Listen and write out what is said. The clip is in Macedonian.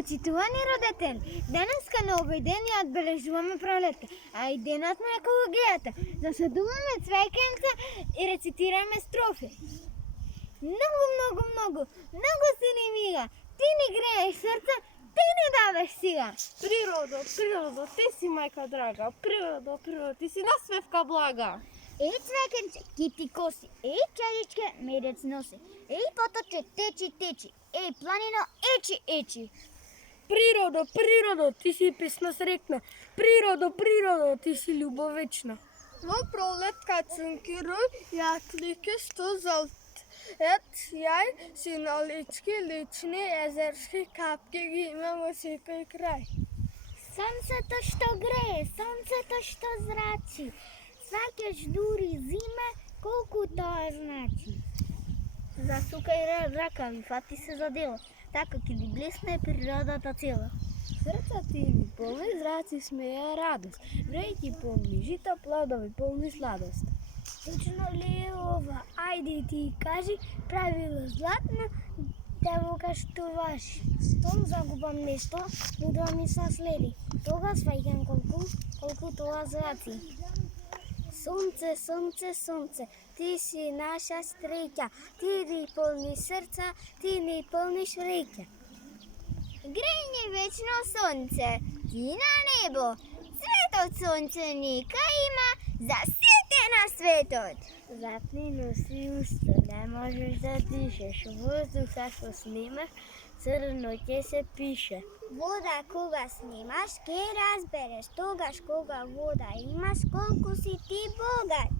Почитувани родители, днеска на овој ден ја одбележуваме пролетта, а и денот на екологијата. Засадуваме цвеќенца и рецитираме строфи. Многу си ни мига, ти ни грееш срца, ти ни даваш сига. Природо, ти си мајка драга, природо, ти си насвевка блага. Ей, цвекенче, кити коси, ей, чаричке, медец носи, ей, поточе, течи, ей, планино, ечи. Природо, ти си песна срекна, природо, ти си љубовечна. Во пролет кад цункируј, јатлике сто золтет, јај си налички, лични, езерски капки ги има во секој крај. Сонцето што грее, сонцето што зрачи, сваќаш дури зиме, колку тоа значи. Засукај ракави, фати се за дело, така ќе ни блесне природата цела. Срца ти ми полни, зраци смеја радост, врејки полни, жита плодови полни сладост. Точно ли е ова? Ајде ти кажи, правило златно, да го каштуваш. Стом загубам нешто, лудо ми се следи. Тога сваќам колку тоа зраци. Сонце, ти си наша среќа, ти ни полни срца, ти ни полниш реќа. Греј ни вечно сонце, ти на небо, светот сонце нека има за сите на светот. Запни носи уста, не можеш да дишеш, воздуха што снимаш, црно ќе се пише. Вода кога снимаш, ке разбереш, тогаш кога вода имаш, колку си ти богат.